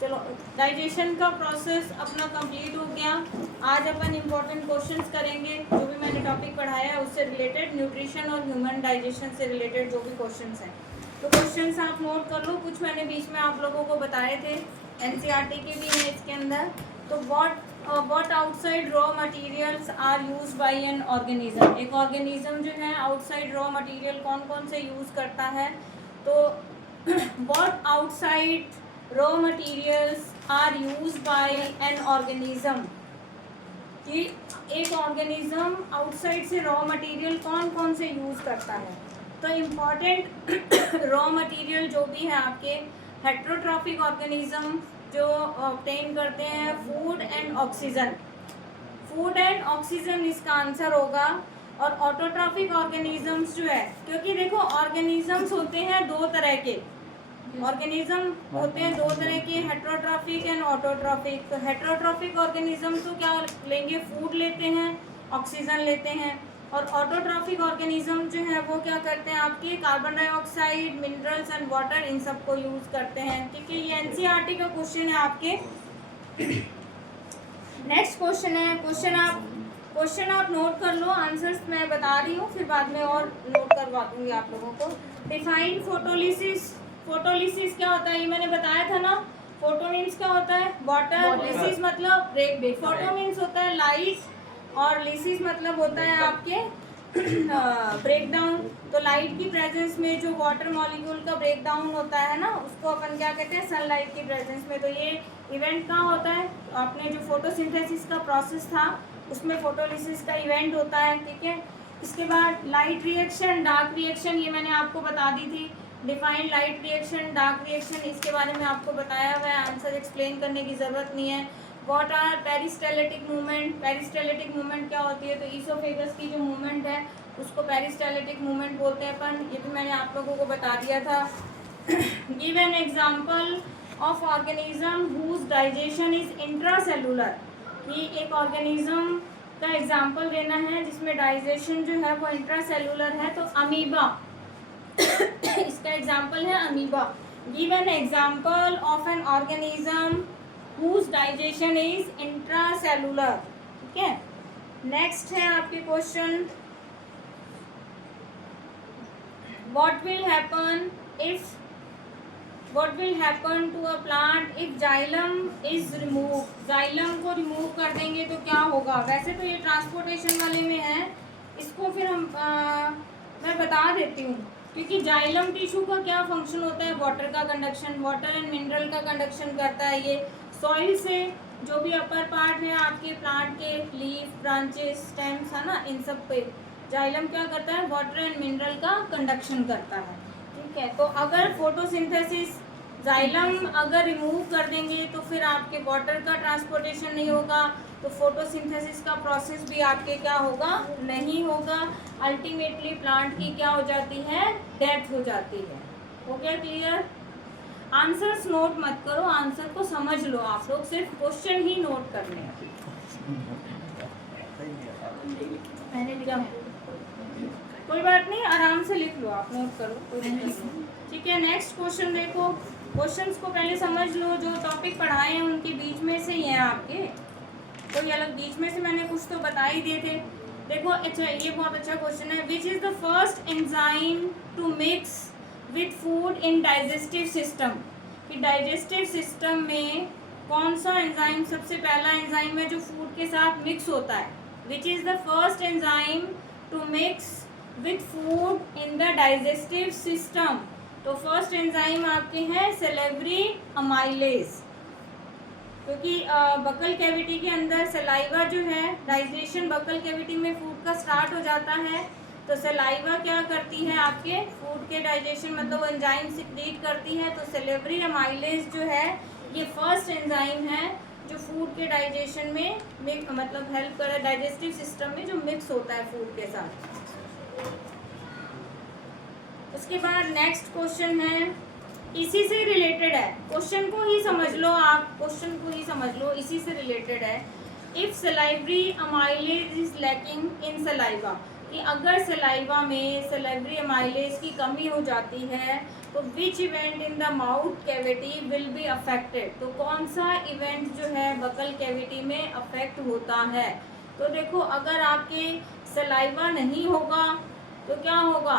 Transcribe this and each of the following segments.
चलो डाइजेशन का प्रोसेस अपना कंप्लीट हो गया। आज अपन इम्पोर्टेंट क्वेश्चंस करेंगे, जो भी मैंने टॉपिक पढ़ाया है उससे रिलेटेड, न्यूट्रिशन और ह्यूमन डाइजेशन से रिलेटेड जो भी क्वेश्चंस हैं। तो क्वेश्चंस आप नोट कर लो, कुछ मैंने बीच में आप लोगों को बताए थे, एनसीईआरटी के भी हैं इसके अंदर। तो what outside raw materials are used by an organism. एक ऑर्गेनिज्म जो है आउटसाइड रॉ मटेरियल कौन कौन से यूज़ करता है। तो what outside raw materials are used by an organism, कि एक ऑर्गेनिज्म आउटसाइड से रॉ मटेरियल कौन कौन से यूज़ करता है। तो इम्पॉर्टेंट रॉ मटेरियल जो भी है आपके, हेट्रोट्रॉफिक ऑर्गेनिज्म जो ऑब्टेन करते हैं food and oxygen, food and oxygen इसका आंसर होगा। और ऑटोट्रॉफिक ऑर्गेनिजम्स जो है, क्योंकि देखो ऑर्गेनिजम्स होते हैं दो तरह के, ऑर्गेनिज्म होते हैं दो तरह के, हेट्रोट्रॉफिक एंड ऑटोट्रॉफिक। तो हेट्रोट्रॉफिक ऑर्गेनिज्म तो क्या लेंगे, फूड लेते हैं, ऑक्सीजन लेते हैं। और ऑटोट्रॉफिक ऑर्गेनिज्म जो है वो क्या करते हैं, आपके carbon dioxide, minerals and water, इन सब को यूज़ करते हैं। क्योंकि ये एनसीईआरटी का क्वेश्चन है आपके। नेक्स्ट क्वेश्चन है, क्वेश्चन आप नोट कर लो, आंसर्स मैं बता रही हूँ, फिर बाद में और नोट करवा दूंगी आप लोगों को। Define photolysis. फोटोलिसिस क्या होता है, ये मैंने बताया था ना। फोटो मीन्स क्या होता है, वाटर, लिसिस मतलब ब्रेक, फोटो मीन्स होता है लाइट, और लिसिस मतलब होता है आपके ब्रेक डाउन। तो लाइट की प्रेजेंस में जो वाटर मॉलिक्यूल का ब्रेक डाउन होता है ना, उसको अपन क्या कहते हैं, सनलाइट की प्रेजेंस में। तो ये इवेंट कहाँ होता है, आपने जो फोटोसिंथेसिस का प्रोसेस था उसमें फोटोलिसिस का इवेंट होता है, ठीक है। इसके बाद लाइट रिएक्शन, डार्क रिएक्शन, ये मैंने आपको बता दी थी। Define light reaction, dark reaction, इसके बारे में आपको बताया हुआ है, आंसर एक्सप्लेन करने की ज़रूरत नहीं है। What are peristaltic movement. Peristaltic movement क्या होती है, तो ईसोफेगस की जो मूवमेंट है उसको पेरिस्टाल्टिक मूवमेंट बोलते हैं अपन, ये भी मैंने आप लोगों को बता दिया था। Give an example of organism whose digestion is intracellular, कि एक ऑर्गेनिज्म का एग्जाम्पल देना है जिसमें डाइजेशन जो है वो इंट्रासेलुलर है। तो अमीबा इसका एग्जाम्पल है amoeba. Give an example of an organism whose digestion is intracellular, ठीक है। नेक्स्ट है आपके question, what will happen to a plant if xylem is remove. Xylem को रिमूव कर देंगे तो क्या होगा। वैसे तो ये ट्रांसपोर्टेशन वाले में है, इसको फिर हम मैं बता देती हूँ। क्योंकि जाइलम टिश्यू का क्या फंक्शन होता है, वाटर का कंडक्शन, वाटर एंड मिनरल का कंडक्शन करता है। ये सॉइल से जो भी अपर पार्ट है आपके प्लांट के, लीफ, ब्रांचेस, स्टेम्स है ना, इन सब पे जाइलम क्या करता है, वाटर एंड मिनरल का कंडक्शन करता है, ठीक है। तो अगर फोटोसिंथेसिस जाइलम अगर रिमूव कर देंगे तो फिर आपके वाटर का ट्रांसपोर्टेशन नहीं होगा, तो फोटोसिंथेसिस का प्रोसेस भी आपके क्या होगा, नहीं होगा। अल्टीमेटली प्लांट की क्या हो जाती है, डेथ हो जाती है। हो गया क्लियर। आंसर्स नोट मत करो, आंसर को समझ लो आप लोग, सिर्फ क्वेश्चन ही नोट करने हैं। मैंने लिखा, कोई बात नहीं, आराम से लिख लो आप, नोट करो, कोई दिक्कत नहीं, ठीक है। नेक्स्ट क्वेश्चन देखो, क्वेश्चंस को पहले समझ लो, जो टॉपिक पढ़ाए हैं उनके बीच में से ही हैं आपके, कोई अलग बीच में से मैंने कुछ तो बता ही दिए थे। देखो अच्छा, ये बहुत अच्छा क्वेश्चन है, which is the first enzyme to mix with food in digestive system. कि डाइजेस्टिव सिस्टम में कौन सा एंजाइम सबसे पहला एंजाइम है जो फूड के साथ मिक्स होता है। Which is the first enzyme to mix with food in the digestive system. तो फर्स्ट एंजाइम आपके हैं सेलेवरी अमाइलेज, क्योंकि बकल कैविटी के अंदर सलाइवा जो है, डाइजेशन बकल कैविटी में फूड का स्टार्ट हो जाता है। तो सलाइवा क्या करती है, आपके फूड के डाइजेशन मतलब एंजाइम सिक्रीट करती है। तो सेलेवरी अमाइलेज जो है ये फर्स्ट एंजाइम है जो फूड के डाइजेशन में मतलब हेल्प कर रहा है, डाइजेस्टिव सिस्टम में जो मिक्स होता है फूड के साथ। उसके बाद नेक्स्ट क्वेश्चन है, इसी से रिलेटेड है, क्वेश्चन को ही समझ लो आप, क्वेश्चन को ही समझ लो, इसी से रिलेटेड है। If salivary amylase is lacking in saliva, कि अगर सलाइवा में सलेवरी अमाइलेज की कमी हो जाती है तो विच event in the mouth cavity will be affected, तो कौन सा इवेंट जो है बकल कैविटी में अफेक्ट होता है। तो देखो अगर आपके सलाइवा नहीं होगा तो क्या होगा,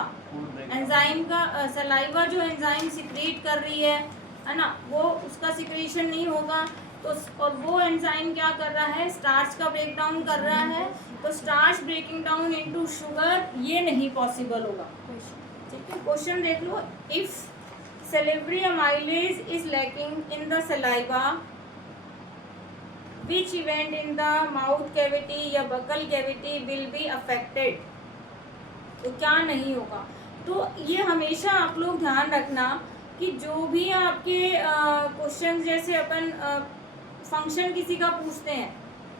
एंजाइम का सलाइवा जो एंजाइम सिक्रीट कर रही है ना, वो उसका सिक्रीशन नहीं होगा तो, और वो एंजाइम क्या कर रहा है, स्टार्च का ब्रेक डाउन कर रहा है, तो starch breaking down into sugar ये नहीं पॉसिबल होगा। ठीक है, क्वेश्चन देख लो, if salivary amylase is lacking in the saliva which event in the mouth cavity या buccal cavity will be affected, तो क्या नहीं होगा। तो ये हमेशा आप लोग ध्यान रखना कि जो भी आपके क्वेश्चन जैसे अपन फंक्शन किसी का पूछते हैं,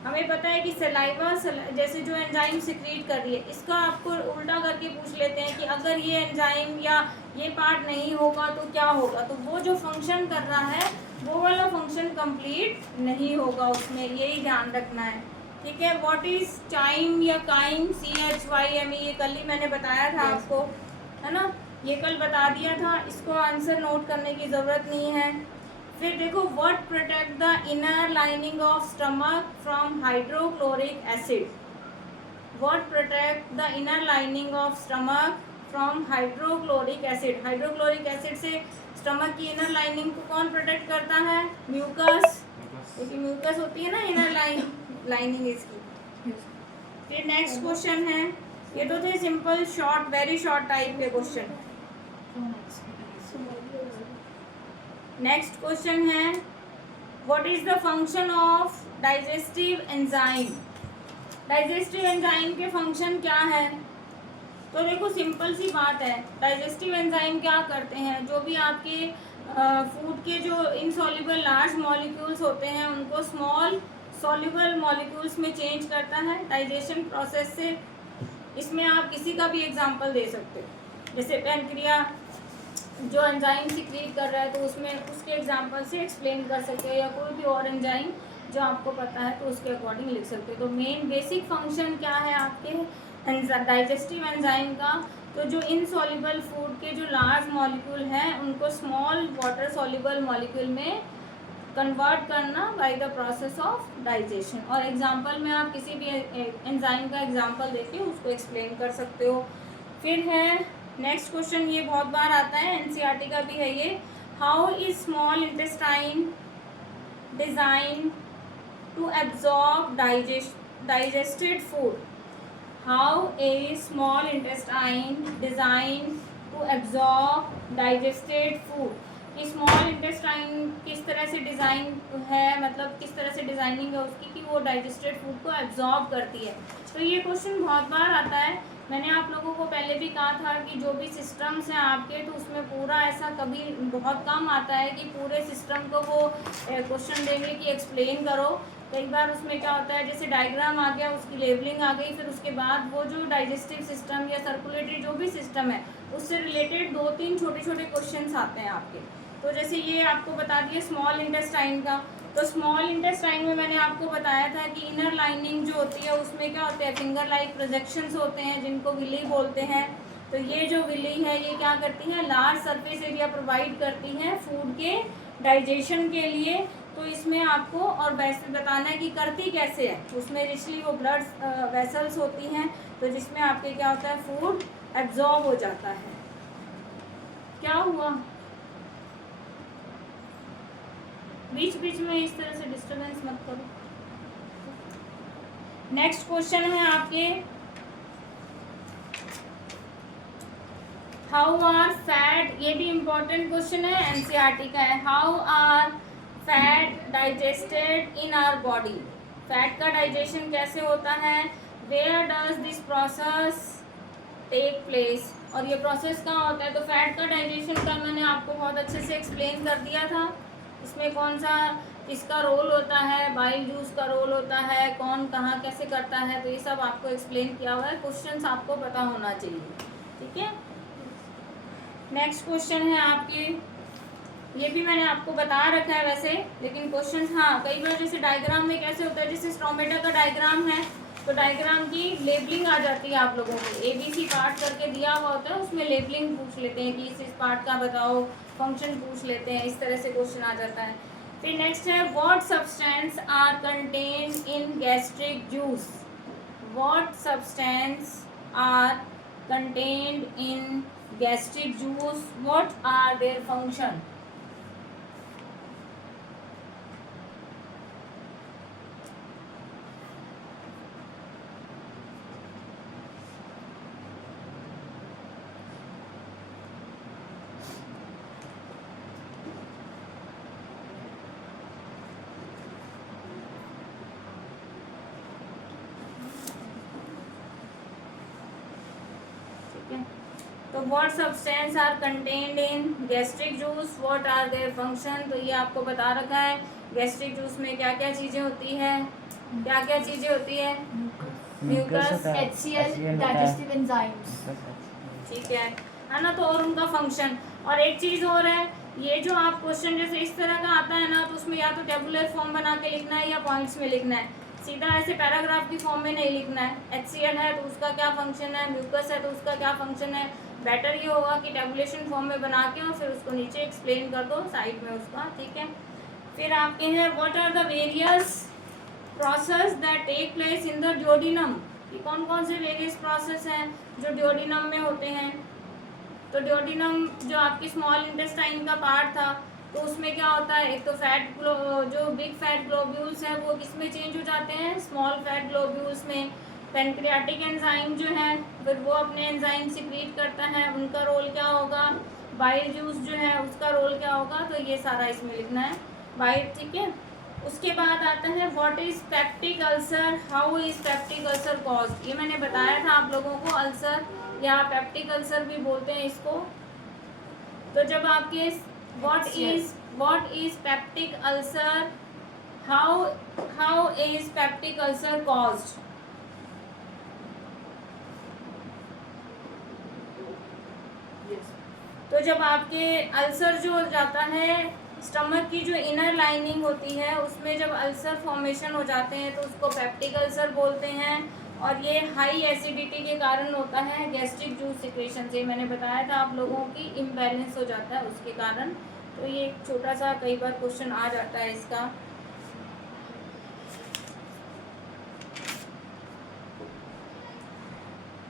हमें पता है कि सलाइवा जैसे जो एंजाइम सिक्रीट कर रही है, इसका आपको उल्टा करके पूछ लेते हैं कि अगर ये एंजाइम या ये पार्ट नहीं होगा तो क्या होगा, तो वो जो फंक्शन कर रहा है वो वाला फंक्शन कंप्लीट नहीं होगा उसमें, यही ध्यान रखना है। ठीक है, व्हाट इज चाइम या काइम, CHYME, ये कल ही मैंने बताया था आपको, है ना, ये कल बता दिया था, इसको आंसर नोट करने की ज़रूरत नहीं है। फिर देखो, what protect the inner lining of stomach from hydrochloric acid, what protect the inner lining of stomach from hydrochloric acid, hydrochloric acid से स्टमक की इनर लाइनिंग को कौन प्रोटेक्ट करता है, म्यूकस, क्योंकि म्यूकस होती है ना इनर लाइनिंग इसकी। फिर नेक्स्ट क्वेश्चन है, ये तो थे simple short, very short type के क्वेश्चन। नेक्स्ट क्वेश्चन है, what is the function of digestive enzyme, digestive enzyme के फंक्शन क्या है। तो देखो सिंपल सी बात है, डाइजेस्टिव एंजाइम क्या करते हैं, जो भी आपके फूड के जो इनसॉल्युबल लार्ज मॉलिक्यूल्स होते हैं उनको स्मॉल सॉल्युबल मॉलिक्यूल्स में चेंज करता है डाइजेशन प्रोसेस से। इसमें आप किसी का भी एग्जांपल दे सकते हो, जैसे पैनक्रिया जो एंजाइम सिक्रीट कर रहा है तो उसमें उसके एग्जांपल से एक्सप्लेन कर सकते हो, या कोई भी और एंजाइम जो आपको पता है तो उसके अकॉर्डिंग लिख सकते हो। तो मेन बेसिक फंक्शन क्या है आपके डाइजेस्टिव एंजाइम का, तो जो इनसॉल्युबल फूड के जो लार्ज मॉलिक्यूल हैं उनको स्मॉल वाटर सॉल्युबल मॉलिक्यूल में कन्वर्ट करना by the process of digestion. और एग्जांपल में आप किसी भी एंजाइम का एग्जांपल देके उसको एक्सप्लेन कर सकते हो। फिर है नेक्स्ट क्वेश्चन, ये बहुत बार आता है, NCERT का भी है ये, how is small intestine design to absorb digested food, how is small intestine design to absorb digested food, कि स्मॉल इंटेस्टाइन किस तरह से डिज़ाइन है, मतलब किस तरह से डिज़ाइनिंग है उसकी कि वो डाइजेस्टेड फूड को एब्जॉर्ब करती है। तो ये क्वेश्चन बहुत बार आता है, मैंने आप लोगों को पहले भी कहा था कि जो भी सिस्टम्स हैं आपके तो उसमें पूरा ऐसा कभी बहुत कम आता है कि पूरे सिस्टम को वो क्वेश्चन देंगे कि एक्सप्लेन करो। कई बार उसमें क्या होता है, जैसे डायग्राम आ गया, उसकी लेबलिंग आ गई, फिर उसके बाद वो जो डाइजेस्टिव सिस्टम या सर्कुलेटरी जो भी सिस्टम है उससे रिलेटेड 2-3 छोटे छोटे क्वेश्चन आते हैं आपके। तो जैसे ये आपको बता दिए स्मॉल इंटेस्टाइन का, तो स्मॉल इंटेस्टाइन में मैंने आपको बताया था कि इनर लाइनिंग जो होती है उसमें क्या होते हैं, फिंगर लाइक प्रोजेक्शंस होते हैं जिनको विली बोलते हैं। तो ये जो विली है ये क्या करती है, लार्ज सरफेस एरिया प्रोवाइड करती है फूड के डाइजेशन के लिए। तो इसमें आपको और वैसे बताना है कि करती कैसे है, उसमें रिचली वो ब्लड वेसल्स होती हैं, तो जिसमें आपके क्या होता है, फूड एब्जॉर्ब हो जाता है। क्या हुआ, बीच बीच में इस तरह से डिस्टरबेंस मत करो। नेक्स्ट क्वेश्चन है आपके, हाउ आर फैट, ये भी इम्पोर्टेंट क्वेश्चन है, NCERT का है, how are fat digested in our body, fat का डाइजेशन कैसे होता है, where does this process take place, और ये प्रोसेस कहाँ होता है। तो फैट का डाइजेशन का मैंने आपको बहुत अच्छे से एक्सप्लेन कर दिया था, इसमें कौन सा किसका रोल होता है, बाइल जूस का रोल होता है, कौन कहाँ कैसे करता है, तो ये सब आपको एक्सप्लेन किया हुआ है, क्वेश्चंस आपको पता होना चाहिए। ठीक है, नेक्स्ट क्वेश्चन है आपके, ये भी मैंने आपको बता रखा है वैसे, लेकिन क्वेश्चन हाँ कई बार जैसे डायग्राम में कैसे होता है, जैसे स्टोमेटा का डायग्राम है तो डायग्राम की लेबलिंग आ जाती है आप लोगों को, ABC पार्ट करके दिया हुआ होता है, उसमें लेबलिंग पूछ लेते हैं कि इस पार्ट का बताओ, फंक्शन पूछ लेते हैं, इस तरह से क्वेश्चन आ जाता है। फिर नेक्स्ट है what substance are contained in gastric juice. What substance are contained in gastric juice, what are their function. तो what substance are contained in gastric juice, what are their function. तो ये आपको बता रखा है गैस्ट्रिक जूस में क्या क्या चीजें होती है, क्या क्या चीजें होती है, म्यूकस, HCl, डाइजेस्टिव एंजाइम्स, ठीक है ना। तो और उनका फंक्शन, और एक चीज और है, ये जो आप क्वेश्चन जैसे इस तरह का आता है ना, तो उसमें या तो टेबुलर फॉर्म बना के लिखना है या पॉइंट्स में लिखना है, सीधा ऐसे पैराग्राफ की फॉर्म में नहीं लिखना है। HCl है तो उसका क्या फंक्शन है, म्यूकस है तो उसका क्या फंक्शन है। बेटर ये होगा कि टेबुलेशन फॉर्म में बना के और फिर उसको नीचे एक्सप्लेन कर दो साइड में उसका, ठीक है। फिर आपके हैं what are the various process that take place in the duodenum. ये कौन कौन से वेरियस प्रोसेस हैं जो ड्यूोडेनम में होते हैं। तो ड्यूोडेनम जो आपकी स्मॉल इंटेस्टाइन का पार्ट था, तो उसमें क्या होता है, एक तो फैट जो बिग फैट ग्लोब्यूल्स हैं वो किस में चेंज हो जाते हैं, स्मॉल फैट ग्लोब्यूल्स में। पेनक्रियाटिक एंजाइम जो है फिर वो अपने एंजाइम सिक्रीट करता है, उनका रोल क्या होगा। बाइल जूस जो है उसका रोल क्या होगा, तो ये सारा इसमें लिखना है बाइल, ठीक है। उसके बाद आता है what is peptic ulcer, how is peptic ulcer caused. ये मैंने बताया था आप लोगों को, अल्सर या पेप्टिक अल्सर भी बोलते हैं इसको। तो जब आपके what is peptic ulcer, how is peptic ulcer caused. तो जब आपके अल्सर जो हो जाता है, स्टमक की जो इनर लाइनिंग होती है उसमें जब अल्सर फॉर्मेशन हो जाते हैं तो उसको पेप्टिक अल्सर बोलते हैं। और ये हाई एसिडिटी के कारण होता है, गैस्ट्रिक जूस सिक्रेशन से, मैंने बताया था आप लोगों की इम्बैलेंस हो जाता है उसके कारण। तो ये एक छोटा सा कई बार क्वेश्चन आ जाता है इसका।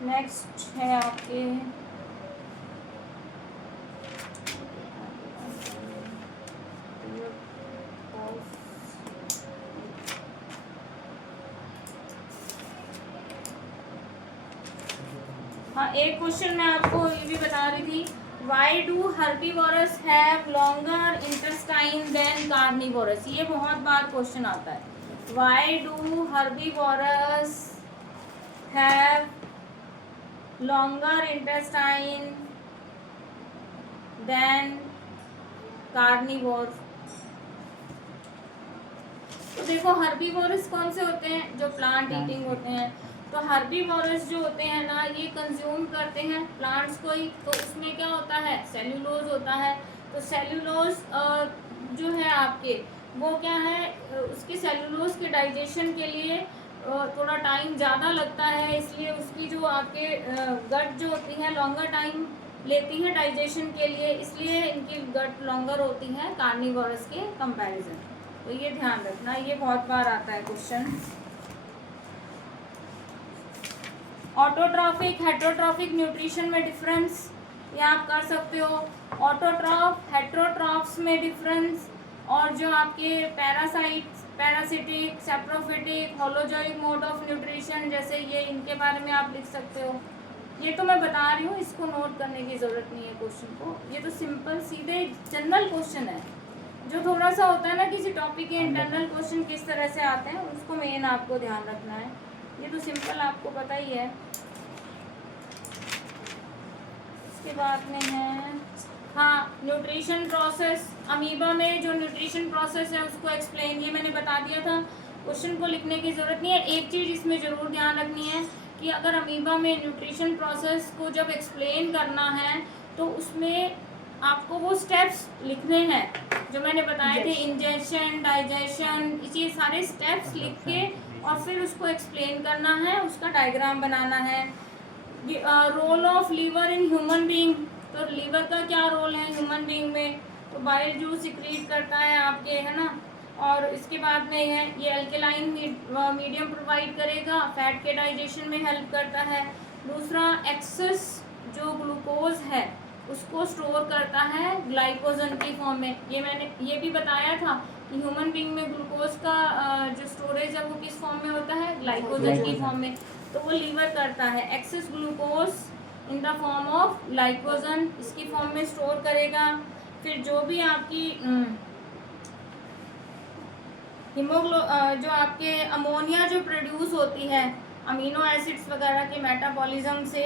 नेक्स्ट है आपके हाँ, एक क्वेश्चन मैं आपको ये भी बता रही थी, why do herbivores have longer intestine than carnivores. ये बहुत बार क्वेश्चन आता है, why do herbivores have longer intestine than carnivore. तो देखो हर्बीवोरस कौन से होते हैं, जो प्लांट ईटिंग होते हैं। तो हर्बीवोरस जो होते हैं ना, ये कंज्यूम करते हैं प्लांट्स को ही। तो उसमें क्या होता है, सेल्यूलोज होता है। तो सेल्यूलोज जो है आपके, वो क्या है, उसके सेल्यूलोज के डाइजेशन के लिए थोड़ा टाइम ज़्यादा लगता है, इसलिए उसकी जो आपके गट जो होती है लॉन्गर टाइम लेती है डाइजेशन के लिए, इसलिए इनकी गट लॉन्गर होती है कार्निवोरस के कंपैरिजन। तो ये ध्यान रखना, ये बहुत बार आता है क्वेश्चन। ऑटोट्रॉफिक हेट्रोट्रॉफिक न्यूट्रिशन में डिफरेंस ये आप कर सकते हो। ऑटोट्रॉफ हेट्रोट्रॉफ्स में डिफरेंस, और जो आपके parasites, parasitic, saprophytic, holozoic mode of nutrition, जैसे ये इनके बारे में आप लिख सकते हो। ये तो मैं बता रही हूँ, इसको नोट करने की ज़रूरत नहीं है क्वेश्चन को। ये तो सिंपल सीधे जनरल क्वेश्चन है। जो थोड़ा सा होता है ना किसी टॉपिक के इंटरनल क्वेश्चन किस तरह से आते हैं, उसको मेन आपको ध्यान रखना है। ये तो सिंपल आपको पता ही है। इसके बाद में है हाँ, न्यूट्रिशन प्रोसेस। अमीबा में जो न्यूट्रिशन प्रोसेस है उसको एक्सप्लेन, ये मैंने बता दिया था, क्वेश्चन को लिखने की ज़रूरत नहीं है। एक चीज़ इसमें ज़रूर ध्यान रखनी है कि अगर अमीबा में न्यूट्रिशन प्रोसेस को जब एक्सप्लेन करना है तो उसमें आपको वो स्टेप्स लिखने हैं जो मैंने बताए थे, इंजेशन, डाइजेशन, ये सारे स्टेप्स लिख के और फिर उसको एक्सप्लेन करना है, उसका डायग्राम बनाना है। Role of liver in human being, तो लीवर का क्या रोल है ह्यूमन बीइंग में, तो बाइल जूस सिक्रीट करता है आपके, है ना। और इसके बाद में है ये अल्कलाइन मीडियम प्रोवाइड करेगा, फैट के डाइजेशन में हेल्प करता है। दूसरा, एक्सेस जो ग्लूकोज है उसको स्टोर करता है ग्लाइकोजन की फॉर्म में। ये मैंने ये भी बताया था कि ह्यूमन बीइंग में ग्लूकोज का जो स्टोरेज है वो किस फॉर्म में होता है, ग्लाइकोजन की फॉर्म में। तो वो लीवर करता है access glucose in the form of glycogen, इसकी फॉर्म में स्टोर करेगा। फिर जो भी आपकी जो आपके अमोनिया जो प्रोड्यूस होती है अमीनो एसिड्स वगैरह के मेटाबॉलिज्म से,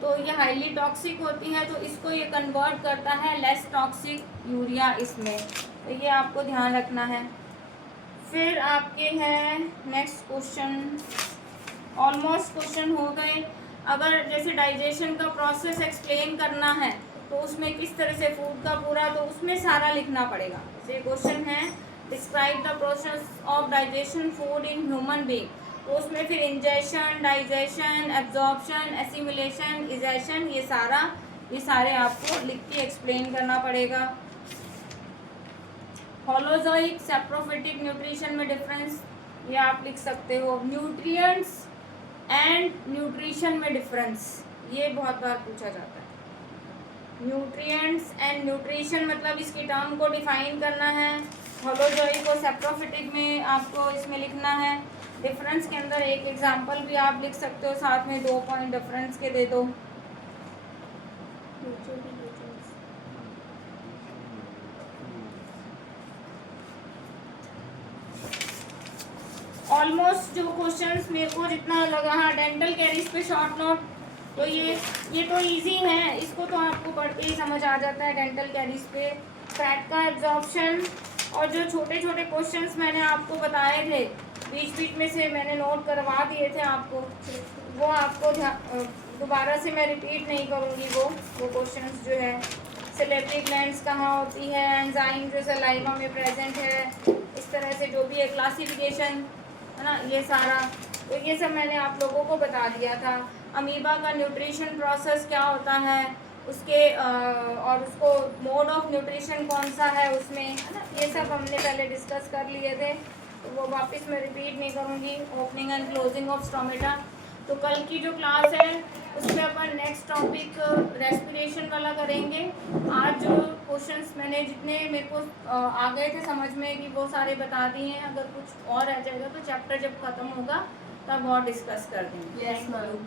तो ये हाईली टॉक्सिक होती है, तो इसको ये कन्वर्ट करता है लेस टॉक्सिक यूरिया इसमें, तो ये आपको ध्यान रखना है। फिर आपके हैं नेक्स्ट क्वेश्चन, ऑलमोस्ट क्वेश्चन हो गए। अगर जैसे डाइजेशन का प्रोसेस एक्सप्लेन करना है तो उसमें किस तरह से फूड का पूरा, तो उसमें सारा लिखना पड़ेगा। जैसे क्वेश्चन है describe the process of digestion food in human being, तो उसमें फिर ingestion, digestion, absorption, assimilation, egestion, ये सारे आपको लिख के एक्सप्लेन करना पड़ेगा। होलोजोइक सैप्रोफिटिक न्यूट्रिशन में डिफरेंस ये आप लिख सकते हो। न्यूट्रिएंट्स एंड न्यूट्रिशन में डिफरेंस, ये बहुत बार पूछा जाता है। न्यूट्रिएंट्स एंड न्यूट्रिशन मतलब इसकी टर्म को डिफाइन करना है। होलोजोइक और सैप्रोफिटिक में आपको इसमें लिखना है। डिफरेंस के अंदर एक एग्जांपल भी आप लिख सकते हो, साथ में 2 पॉइंट डिफरेंस के दे दो। ऑलमोस्ट जो क्वेश्चंस मेरे को जितना लगा, हाँ डेंटल कैरीज पे शॉर्ट नोट, तो ये तो इजी है, इसको तो आपको पढ़ के ही समझ आ जाता है। डेंटल कैरीज पे फैट का एब्जॉर्प्शन और जो छोटे छोटे क्वेश्चंस मैंने आपको बताए थे बीच बीच में से मैंने नोट करवा दिए थे आपको, वो आपको दोबारा से मैं रिपीट नहीं करूँगी। वो क्वेश्चंस जो है, सेलेब्री ग्लैंड्स कहाँ होती है, एंजाइम जो सलाइवा में प्रेजेंट है, इस तरह से जो भी है क्लासिफिकेशन, है ना, ये सारा, तो ये सब मैंने आप लोगों को बता दिया था। अमीबा का न्यूट्रिशन प्रोसेस क्या होता है उसके और उसको मोड ऑफ न्यूट्रिशन कौन सा है उसमें, है ना, ये सब हमने पहले डिस्कस कर लिए थे, तो वो वापस मैं रिपीट नहीं करूँगी। Opening and closing of stomata, तो कल की जो क्लास है उसमें अपन नेक्स्ट टॉपिक रेस्पिरेशन वाला करेंगे। आज जो क्वेश्चंस मैंने जितने मेरे को आ गए थे समझ में कि वो सारे बता दिए हैं। अगर कुछ और रह जाएगा तो चैप्टर जब ख़त्म होगा तब और डिस्कस कर देंगे। Yes, ma'am.